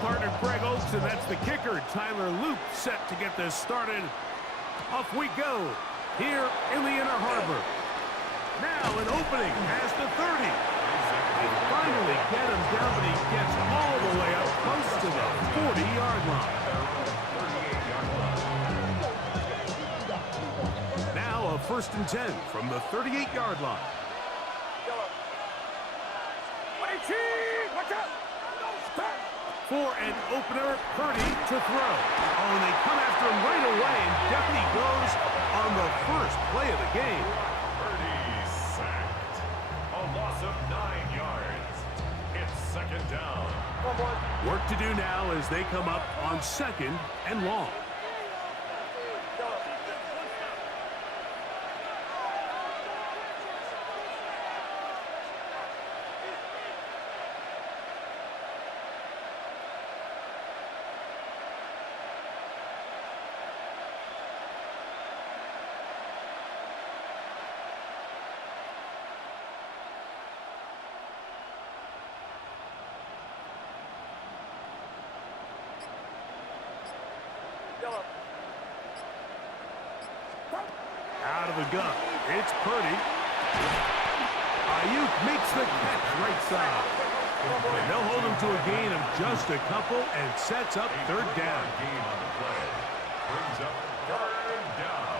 partner Greg Oakes, and that's the kicker, Tyler Loop, set to get this started. Off we go here in the Inner Harbor. Now an opening past the 30. They finally get him down, but he gets all the way up close to the 40-yard line. Now a 1st and 10 from the 38-yard line. For an opener, Purdy to throw. Oh, and they come after him right away, and Deputy goes on the first play of the game. Purdy sacked. A loss of 9 yards. It's 2nd down. Work to do now as they come up on 2nd and long. Out of the gun, it's Purdy. Ayuk makes the catch right side. And they'll hold him to a gain of just a couple and sets up 3rd down. Game on the play. Brings up 3rd down.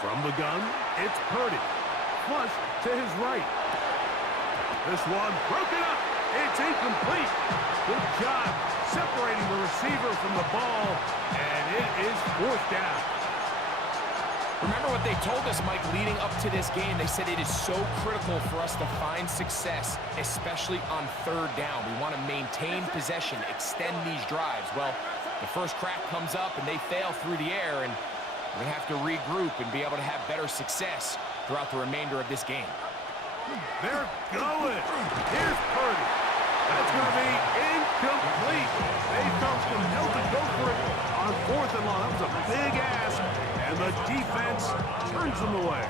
From the gun, it's Purdy. Flush to his right. This one broken up. It's incomplete. Good job separating the receiver from the ball, and it is 4th down. Remember what they told us, Mike, leading up to this game. They said it is so critical for us to find success, especially on 3rd down. We want to maintain possession, extend these drives. Well, the first crack comes up, and they fail through the air, and we have to regroup and be able to have better success throughout the remainder of this game. They're going. Here's Purdy. That's going to be incomplete. They felt compelled to go for it on 4th and long. That was a big ask, and the defense turns them away.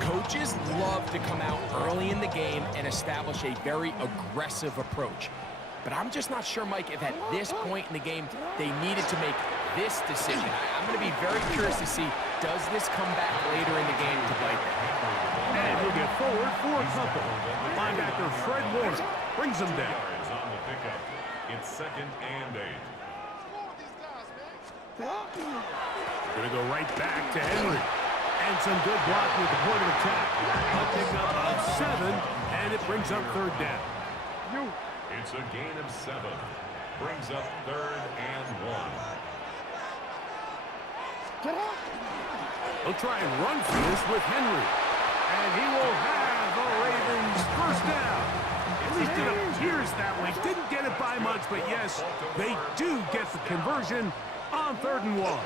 Coaches love to come out early in the game and establish a very aggressive approach. But I'm just not sure, Mike, if at this point in the game they needed to make this decision. I'm going to be very curious to see, does this come back later in the game to bite them? And he'll get forward for a couple. Linebacker Fred Warner brings him down. Yards on the pickup. It's 2nd and 8. Going to go right back to Henry. And some good block with the point of attack. A pickup of 7, and it brings up 3rd down. It's a gain of 7. Brings up 3rd and 1. They'll try and run for this with Henry. And he will have the Ravens 1st down. At least it appears that way. Didn't get it by much, but yes, they do get the conversion on 3rd and 1.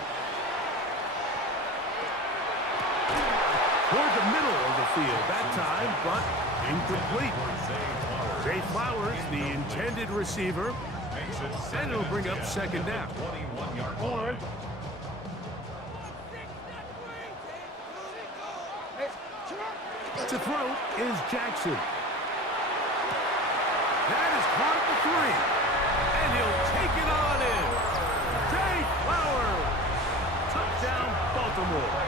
Toward the middle of the field that time, but incomplete. Zay Flowers, the intended receiver, and it'll bring up 2nd down. 21-yard line. To throw is Jackson. That is caught at the 3. And he'll take it on in. Zay Flowers. Touchdown, Baltimore.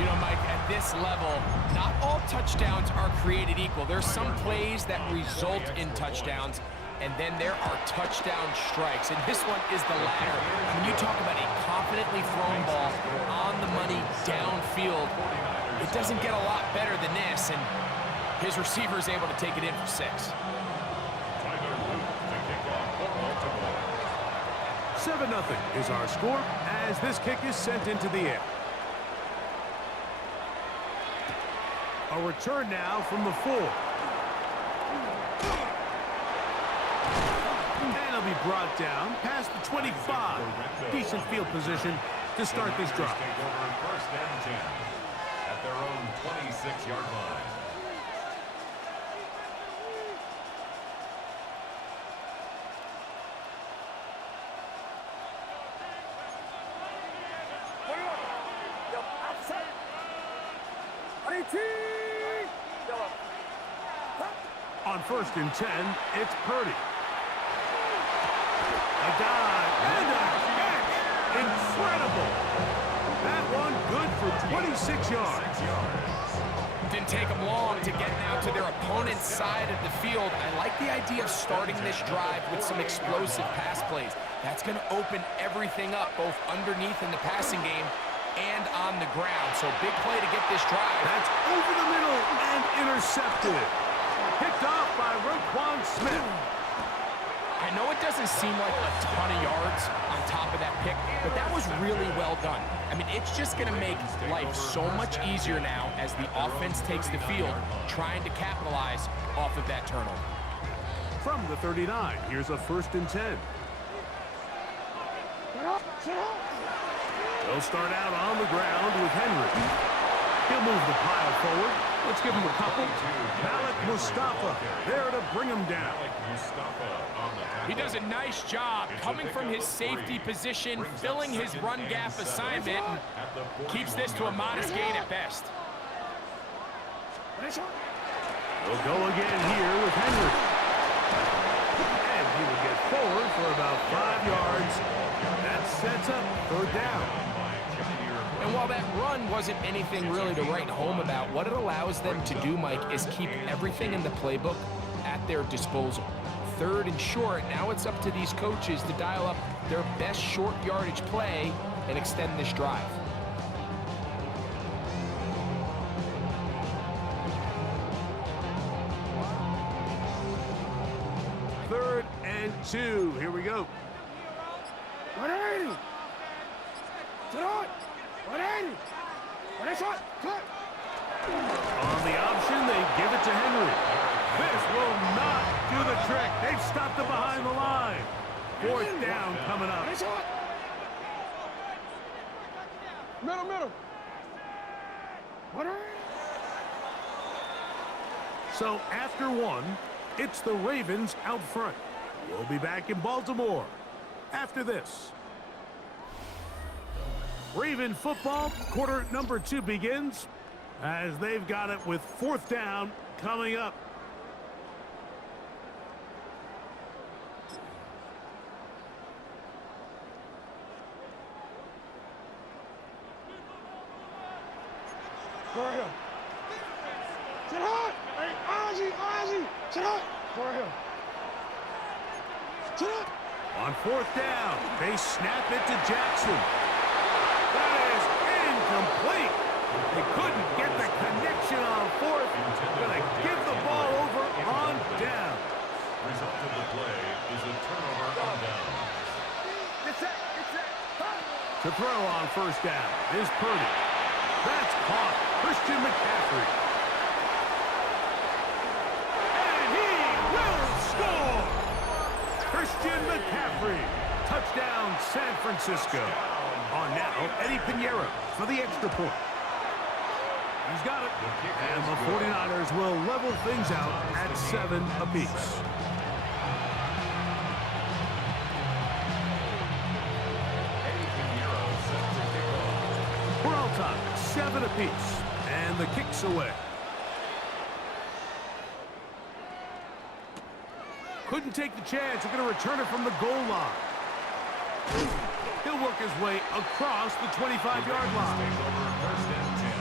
You know, Mike, at this level, not all touchdowns are created equal. There's some plays that result in touchdowns, and then there are touchdown strikes. And this one is the latter. When you talk about a confidently thrown ball on the money downfield, it doesn't get a lot better than this, and his receiver is able to take it in for 6. 7-0 is our score as this kick is sent into the air. A return now from the 4. And he'll be brought down past the 25. Decent field position to start this drive. 1st and 10 at their own 26-yard line. On 1st and 10, it's Purdy. A dive and a catch. Incredible. That one good for 26 yards. Didn't take them long to get now to their opponent's side of the field. I like the idea of starting this drive with some explosive pass plays. That's going to open everything up, both underneath in the passing game and on the ground. So big play to get this drive. That's over the middle and intercepted. Picked off by Roquan Smith. I know it doesn't seem like a ton of yards on top of that pick, but that was really well done. I mean, it's just going to make life so much easier now as the offense takes the field, trying to capitalize off of that turnover. From the 39, here's a 1st and 10. They'll start out on the ground with Henry. He'll move the pile forward. Let's give him a couple. Malik Mustafa there to bring him down. He does a nice job coming from his safety position, filling his run gap assignment, and keeps this to a modest gain at best. We'll go again here with Henry. And he will get forward for about 5 yards. That sets up 3rd down. And while that run wasn't anything really to write home about, what it allows them to do, Mike, is keep everything in the playbook at their disposal. 3rd and short, now it's up to these coaches to dial up their best short yardage play and extend this drive. Third and 2. Here we go. On the option, they give it to Henry. This will not do the trick. They've stopped it behind the line. 4th down coming up. Middle. So after 1, it's the Ravens out front. We'll be back in Baltimore after this. Raven football, quarter number 2 begins as they've got it with 4th down coming up. Go ahead. Sit hard. Hey, Ozzy. Sit hard. Go ahead. Sit up. On 4th down, they snap it to Jackson. That is incomplete. They couldn't get the connection on 4th. Gonna give the ball over on down. Result of the play is a turnover on down. To throw on 1st down is Purdy. That's caught. Christian McCaffrey. And he will score. Christian McCaffrey. Touchdown, San Francisco. On now, Eddie Pinheiro for the extra point. He's got it. And the 49ers will level things out at 7 apiece. We're all tied, 7 apiece. And the kick's away. Couldn't take the chance. They're going to return it from the goal line. He'll work his way across the 25-yard line. 1st and 10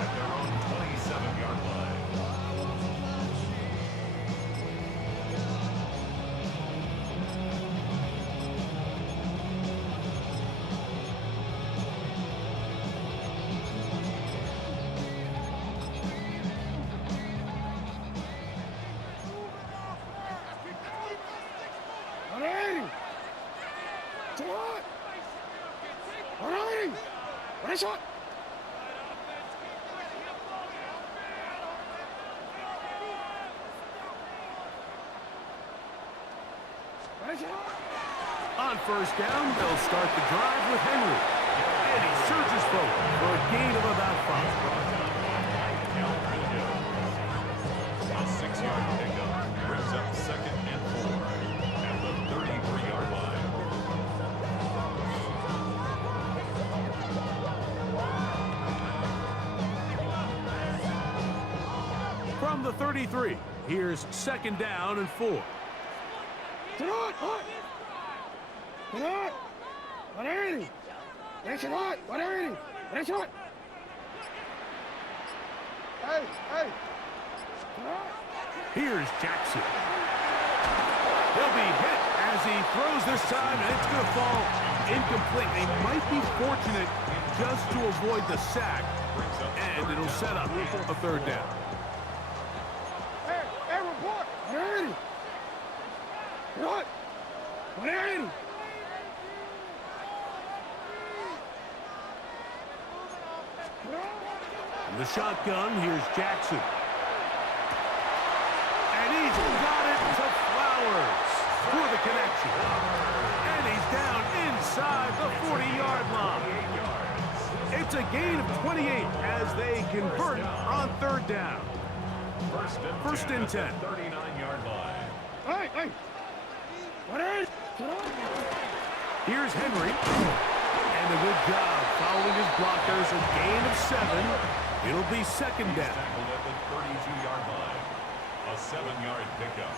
at their own 27-yard line. Shot. On 1st down, they'll start the drive with Henry. And he surges forward for a gain of about 5. A 6-yard pickup brings up 2nd and 4 at the 33-yard line. From the 33, here's 2nd down and 4. Sit on, hot. Sit on. Whatever. That's it hot. Whatever. That's hot. Hey, hey. Here's Jackson. He'll be hit as he throws this time, and it's going to fall incomplete. They might be fortunate just to avoid the sack, and it'll set up a 3rd down. Hey, report. Whatever. What? Whatever. In the shotgun, here's Jackson. And he's got it to Flowers for the connection. And he's down inside the 40-yard line. It's a gain of 28 as they convert on 3rd down. First and 10. 39-yard line. Hey, hey. Whatever. Here's Henry. And a good job following his blockers. A gain of 7. It'll be 2nd down. Tackled at the 32-yard line. A 7-yard pickup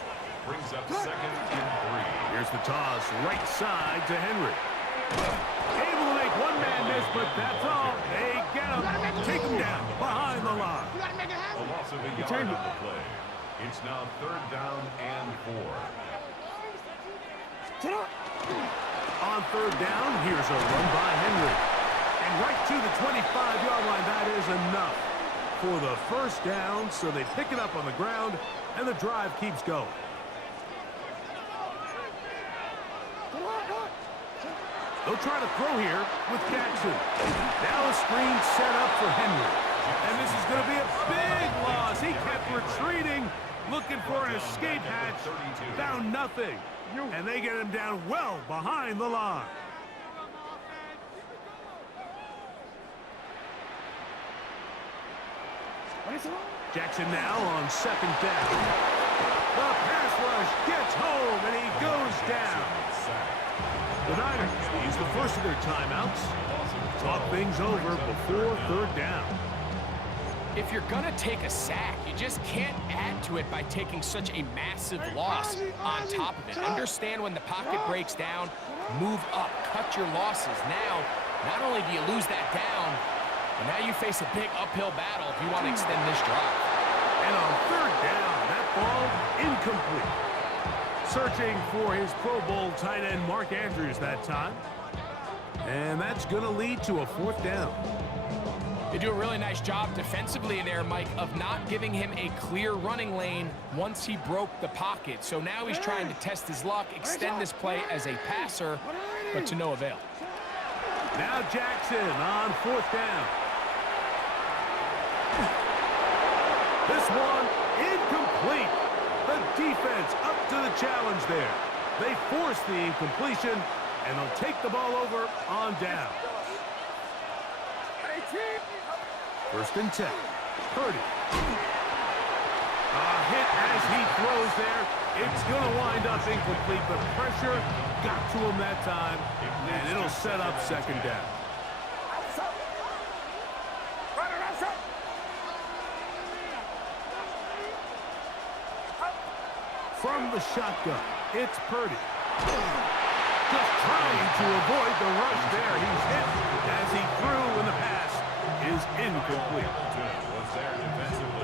brings up 2nd and 3. Here's the toss right side to Henry. Able to make one man miss, but that's all. They get him, take him down behind the line. A loss of a yard on the play. It's now 3rd down and 4. On 3rd down, here's a run by Henry. And right to the 25-yard line, that is enough for the 1st down, so they pick it up on the ground, and the drive keeps going. They'll try to throw here with Jackson. Now a screen set up for Henry. And this is going to be a big loss. He kept retreating, looking for an escape hatch. Found nothing. And they get him down well behind the line. Jackson now on 2nd down. The pass rush gets home, and he goes down. The Niners use the first of their timeouts. Talk things over before 3rd down. If you're going to take a sack, you just can't add to it by taking such a massive loss on top of it. Understand when the pocket breaks down, move up, cut your losses. Now, not only do you lose that down, but now you face a big uphill battle if you want to extend this drive. And on 3rd down, that ball incomplete. Searching for his Pro Bowl tight end Mark Andrews that time. And that's going to lead to a 4th down. They do a really nice job defensively there, Mike, of not giving him a clear running lane once he broke the pocket. So now he's trying to test his luck, extend this play as a passer, but to no avail. Now Jackson on 4th down. This one incomplete. The defense up to the challenge there. They force the incompletion, and they'll take the ball over on down. 1st and 10. Purdy. A hit as he throws there. It's going to wind up incomplete, but pressure got to him that time, and it'll set up 2nd down. From the shotgun, it's Purdy. Just trying to avoid the rush there. He's hit as he threw, and the pass is incomplete.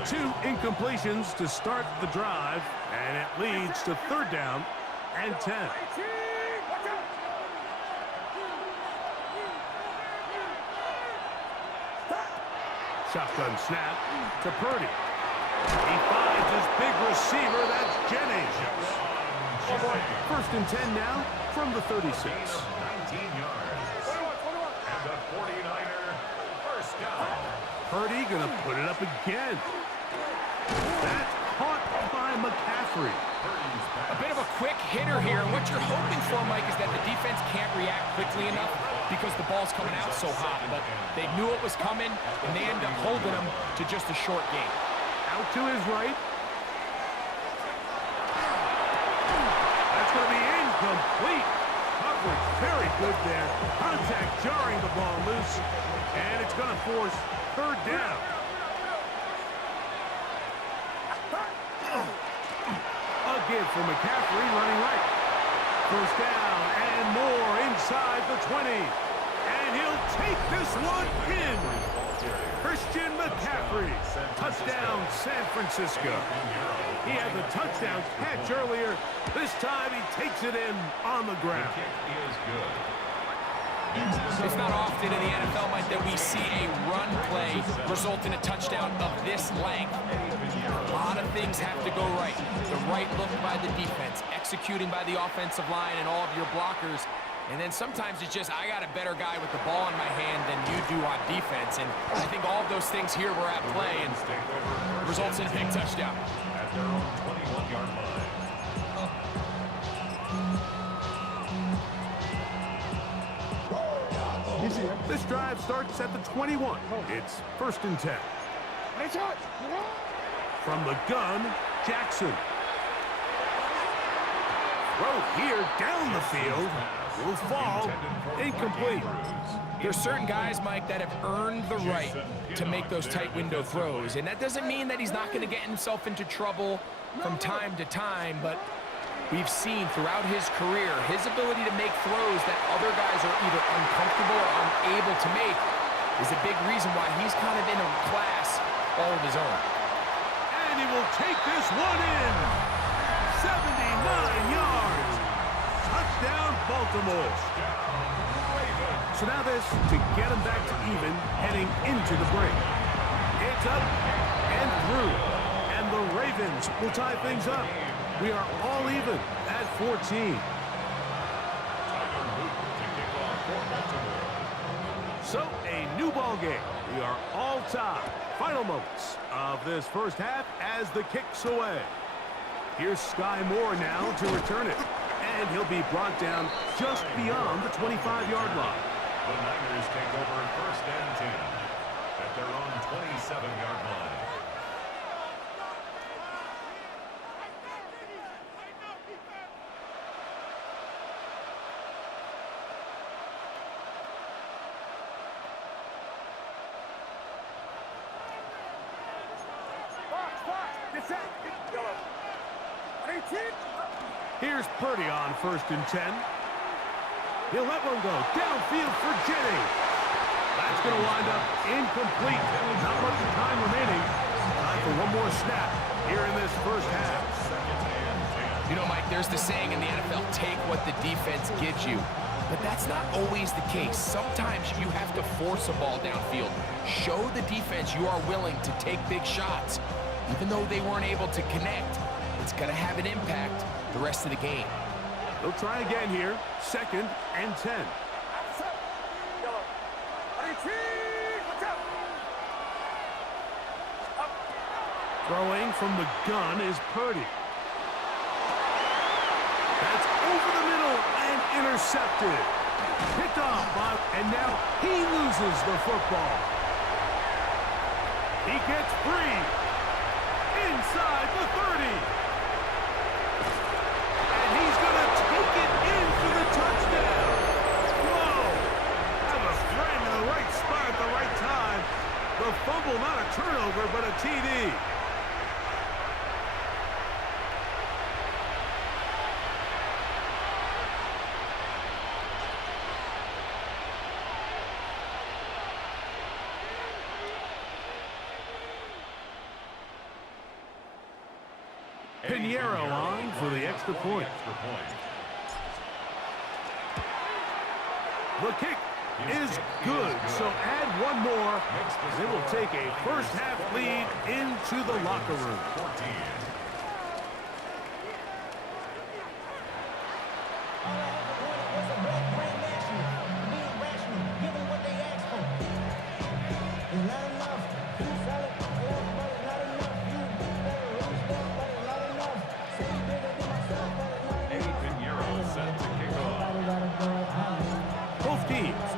2 incompletions to start the drive, and it leads to 3rd down and 10. Shotgun snap to Purdy. He finds his big receiver, that's Jennings. 1st and 10 now from the 36. 19 yards. And the 49er 1st down. Purdy gonna put it up again. That's caught by McCaffrey. A bit of a quick hitter here, and what you're hoping for, Mike, is that the defense can't react quickly enough because the ball's coming out so hot. But they knew it was coming, and they end up holding him to just a short gain. Out to his right. That's going to be incomplete. Coverage very good there. Contact jarring the ball loose, and it's going to force 3rd down. give for McCaffrey running right. First down and more inside the 20. And he'll take this one in. Christian McCaffrey. Touchdown, San Francisco. He had the touchdown catch earlier. This time he takes it in on the ground. It's not often in the NFL, Mike, that we see a run play result in a touchdown of this length. A lot of things have to go right. The right look by the defense, executing by the offensive line and all of your blockers. And then sometimes it's just, I got a better guy with the ball in my hand than you do on defense. And I think all of those things here were at play and results in a big touchdown. At their own 21-yard line. This drive starts at the 21. It's 1st and 10. From the gun, Jackson. Throw here down the field. Will fall. Incomplete. There's certain guys, Mike, that have earned the right to make those tight window throws. And that doesn't mean that he's not going to get himself into trouble from time to time, but we've seen throughout his career his ability to make throws that other guys are either uncomfortable or unable to make is a big reason why he's kind of in a class all of his own. And he will take this one in. 79 yards. Touchdown, Baltimore. So now this to get him back to even heading into the break. It's up and through. And the Ravens will tie things up. We are all even at 14. So, a new ball game. We are all tied. Final moments of this first half as the kick's away. Here's Sky Moore now to return it. And he'll be brought down just beyond the 25-yard line. The Niners take over 1st and 10 at their own 27-yard line. Here's Purdy on 1st and 10. He'll let one go downfield for Jennings. That's going to wind up incomplete. Not much time remaining. Time for one more snap here in this first half. You know, Mike, there's the saying in the NFL, take what the defense gives you. But that's not always the case. Sometimes you have to force a ball downfield. Show the defense you are willing to take big shots. Even though they weren't able to connect, it's going to have an impact the rest of the game. They'll try again here. 2nd and 10. Throwing from the gun is Purdy. That's over the middle and intercepted. Picked off by, and now he loses the football. He gets free. Inside the 30. And he's going to take it in for the touchdown. Whoa. Have a friend in the right spot at the right time. The fumble, not a turnover, but a TD. Pinheiro on for the extra point. The kick is good, so add one more. And it will take a first half lead into the locker room.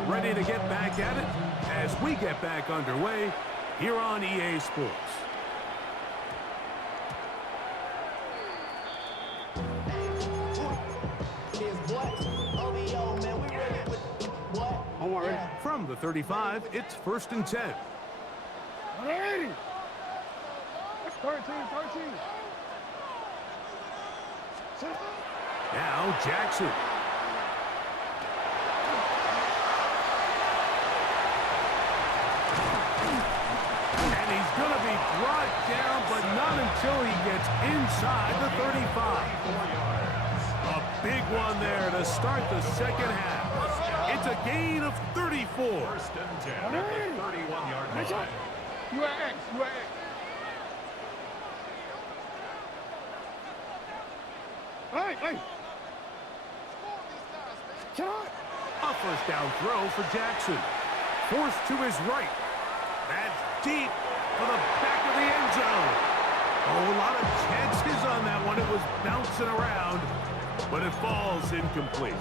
Ready to get back at it as we get back underway here on EA Sports. From the 35, it's 1st and 10. 180. 13. Now Jackson. And he's going to be brought down, but not until he gets inside the 35. A big one there to start the second half. It's a gain of 34. First and 10 at the 31-yard line. You are X. You are X. Hey! Shot! A first down throw for Jackson. Forced to his right. That's deep for the back of the end zone. Oh, a lot of chances on that one. It was bouncing around, but it falls incomplete.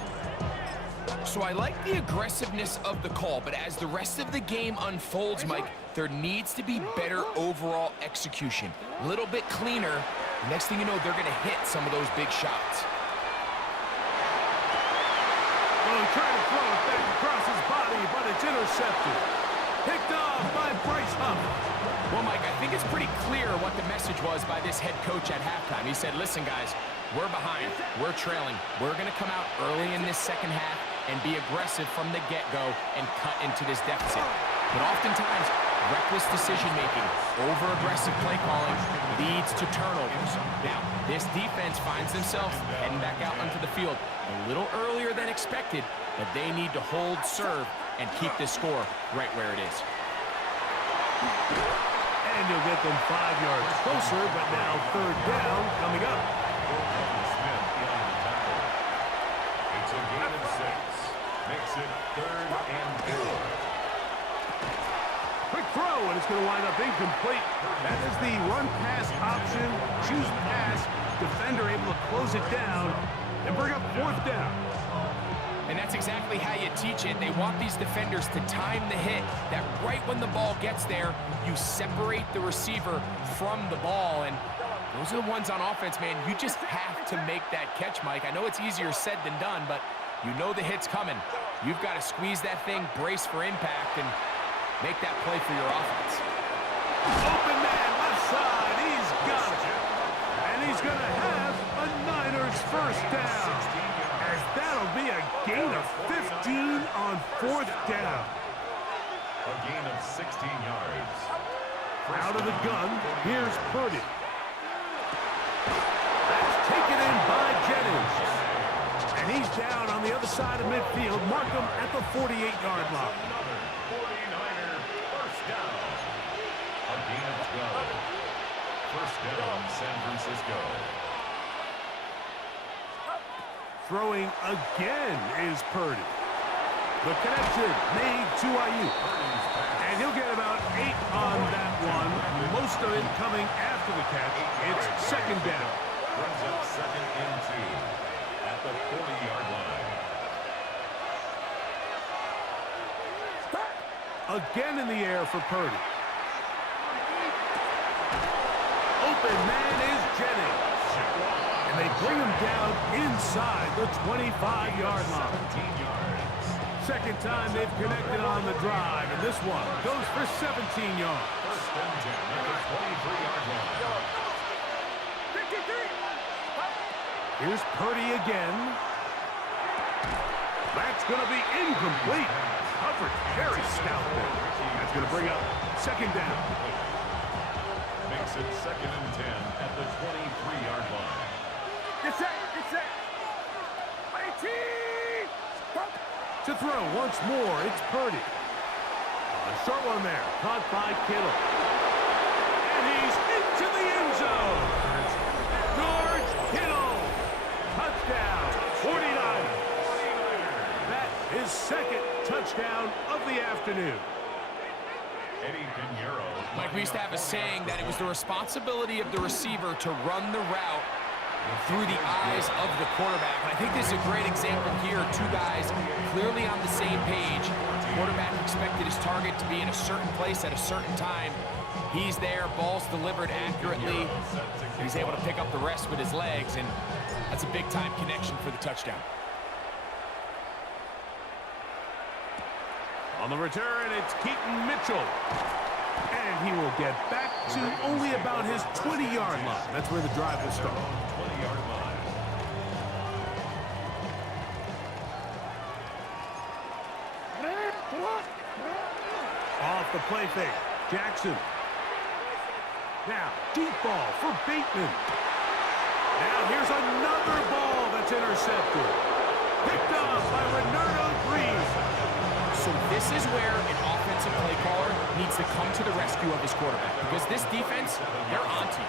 So I like the aggressiveness of the call, but as the rest of the game unfolds, Mike, there needs to be better overall execution. A little bit cleaner. Next thing you know, they're going to hit some of those big shots. Well, trying to throw it back across his body, but it's intercepted. Picked off by Bryce Huff. Well, Mike, I think it's pretty clear what the message was by this head coach at halftime. He said, listen, guys, we're behind. We're trailing. We're going to come out early in this second half and be aggressive from the get-go and cut into this deficit. But oftentimes, reckless decision-making, over-aggressive play calling leads to turnovers. Now, this defense finds themselves heading back out onto the field a little earlier than expected, but they need to hold serve and keep this score right where it is. And you'll get them 5 yards closer, but now third down coming up. It's a gain of 6. Makes it 3rd and 4. Quick throw, and it's going to wind up incomplete. That is the run-pass option. Choose pass. Defender able to close it down and bring up 4th down. And that's exactly how you teach it. They want these defenders to time the hit, that right when the ball gets there, you separate the receiver from the ball. And those are the ones on offense, man. You just have to make that catch, Mike. I know it's easier said than done, but you know the hit's coming. You've got to squeeze that thing, brace for impact, and make that play for your offense. Open man, left side. He's got it. And he's going to have a Niners first down. As that'll be a gain of 15 on 4th down. A gain of 16 yards. Out of the gun, here's Purdy. That's taken in by Jennings. And he's down on the other side of midfield. Mark him at the 48-yard line. Another 49er first down. A gain of 12. First down, San Francisco. Throwing again is Purdy. The connection made to Ayuk. And he'll get about 8 on that one. Most of it coming after the catch. It's second down. Brings up 2nd and 2 at the 40-yard line. Again in the air for Purdy. Open man is Jennings. And they bring him down inside the 25-yard line. 17 yards. Second time they've connected on the drive, and this one goes for 17 yards. First and 10 at the 23-yard line. Here's Purdy again. That's going to be incomplete. Covered very stout there. That's going to bring up second down. Makes it 2nd and 10 at the 23-yard line. Get set! Get set! 18! To throw once more, it's Purdy. A short one there, caught by Kittle. And he's into the end zone. George Kittle. Touchdown, 49ers. That is second touchdown of the afternoon. Eddie Pinheiro. Mike, we used to have a saying that it was the responsibility of the receiver to run the route through the eyes of the quarterback. And I think this is a great example here. 2 guys clearly on the same page. The quarterback expected his target to be in a certain place at a certain time. He's there, ball's delivered accurately. He's able to pick up the rest with his legs, and that's a big-time connection for the touchdown. On the return, it's Keaton Mitchell. And he will get back to only about his 20-yard line. That's where the drive will start. 20-yard line. Off the play fake. Jackson. Now, deep ball for Bateman. Now here's another ball that's intercepted. Picked off by Renardo Green. So this is where an offensive play caller needs to come to the rescue of his quarterback, because this defense, they're onto you.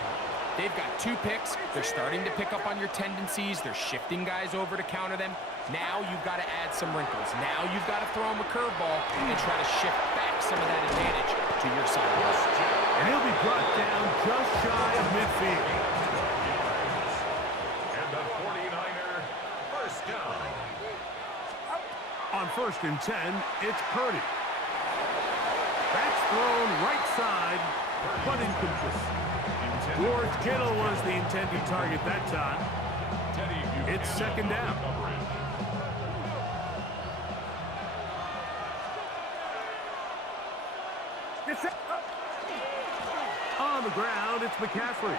They've got 2 picks. They're starting to pick up on your tendencies. They're shifting guys over to counter them. Now you've got to add some wrinkles. Now you've got to throw him a curveball and try to shift back some of that advantage to your side. And he'll be brought down just shy of midfield. And the 49er first down. On 1st and 10, it's Purdy. That's thrown right side, but incomplete. George Kittle was the intended target that time. It's 2nd down. On the ground, it's McCaffrey.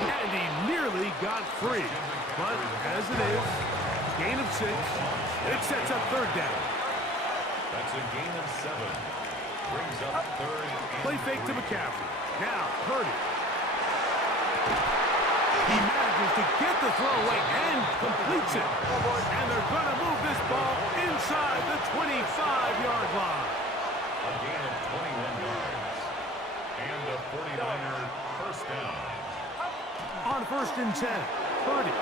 And he nearly got free. But as it is, gain of 6. It sets up 3rd down. That's a gain of 7. Brings up 3rd and Play fake to McCaffrey. Now, Purdy. He manages to get the throw away and completes it. And they're going to move this ball inside the 25-yard line. A gain of 21 yards. And the 49er first down. On 1st and 10, Purdy.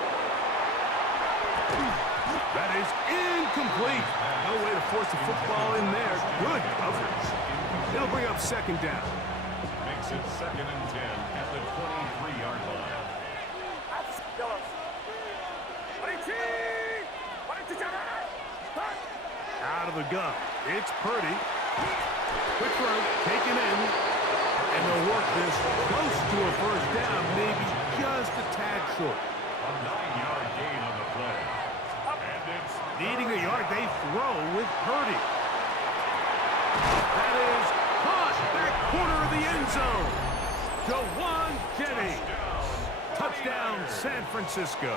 That is incomplete. No way to force the football in there. Good coverage. It'll bring up 2nd down. Makes it 2nd and 10 at the 23-yard line. Out of the gun. It's Purdy. Quick run, taken in. And they'll work this close to a 1st down, maybe just a tad short. A 9-yard gain on the play. And it's Needing a yard, they throw with Purdy. That is caught back corner of the end zone. Jawan Jennings. Touchdown, San Francisco.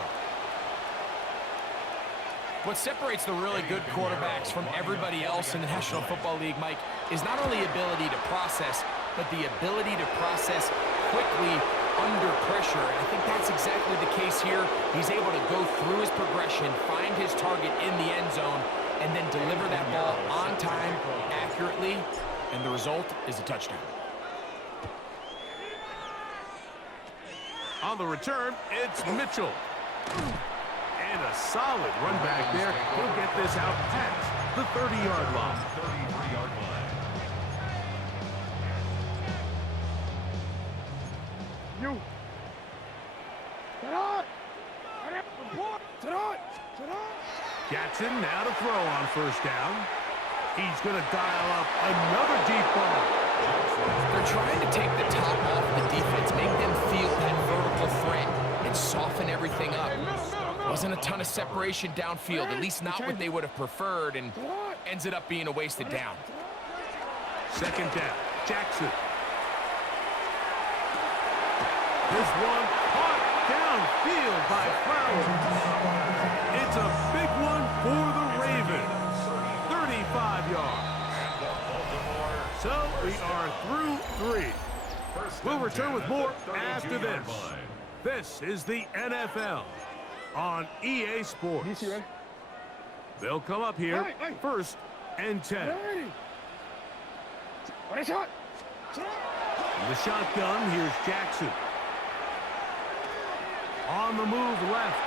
What separates the really good quarterbacks from everybody else in the National Football League, Mike, is not only ability to process, but the ability to process quickly under pressure. And I think that's exactly the case here. He's able to go through his progression, find his target in the end zone, and then deliver that ball on time, accurately, and the result is a touchdown. On the return, it's Mitchell. And a solid run back there. He'll get this out past the 30-yard line. 33-yard line. You. Jackson now to throw on 1st down. He's going to dial up another deep ball. They're trying to take the top off the defense, make them feel that vertical threat, and soften everything up. Wasn't a ton of separation downfield, at least not what they would have preferred, and ends it up being a wasted down. 2nd down, Jackson. This one caught downfield by Flowers. It's a big one for the Ravens. 35 yards. So we are through 3. We'll return with more after this. This is the NFL on EA Sports. They'll come up here 1st and 10. In the shotgun, here's Jackson. On the move left.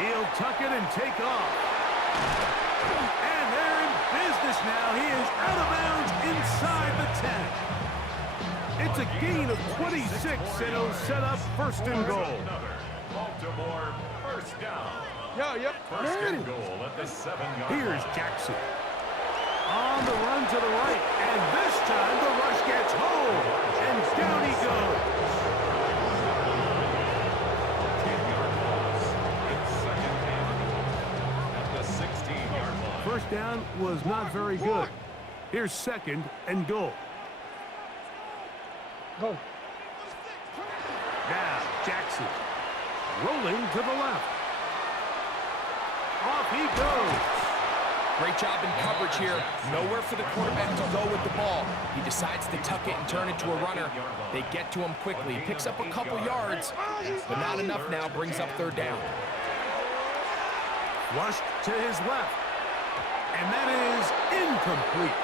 He'll tuck it and take off. And they're in business now. He is out of bounds inside the 10. It's a gain of 26, and he'll set up 1st and goal. Baltimore first down. Yep. First and goal at the 7-yard line. Here's Jackson. On the run to the right, and this time the rush gets home, and down he goes. 10-yard loss. It's 2nd down at the 16-yard line. 1st down was not very good. Here's 2nd and goal. Go. Now Jackson rolling to the left. Off he goes. Great job in coverage here. Nowhere for the quarterback to go with the ball. He decides to tuck it and turn it to a runner. They get to him quickly. Picks up a couple yards, but not enough now. Brings up third down. Flushed to his left. And that is incomplete.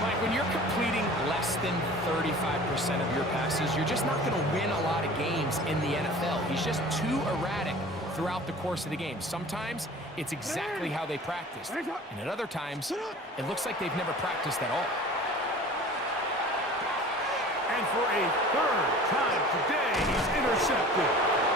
Mike, when you're completing less than 35% of your passes, you're just not going to win a lot of games in the NFL. He's just too erratic throughout the course of the game. Sometimes it's exactly how they practiced, and at other times it looks like they've never practiced at all. And for a third time today, he's intercepted.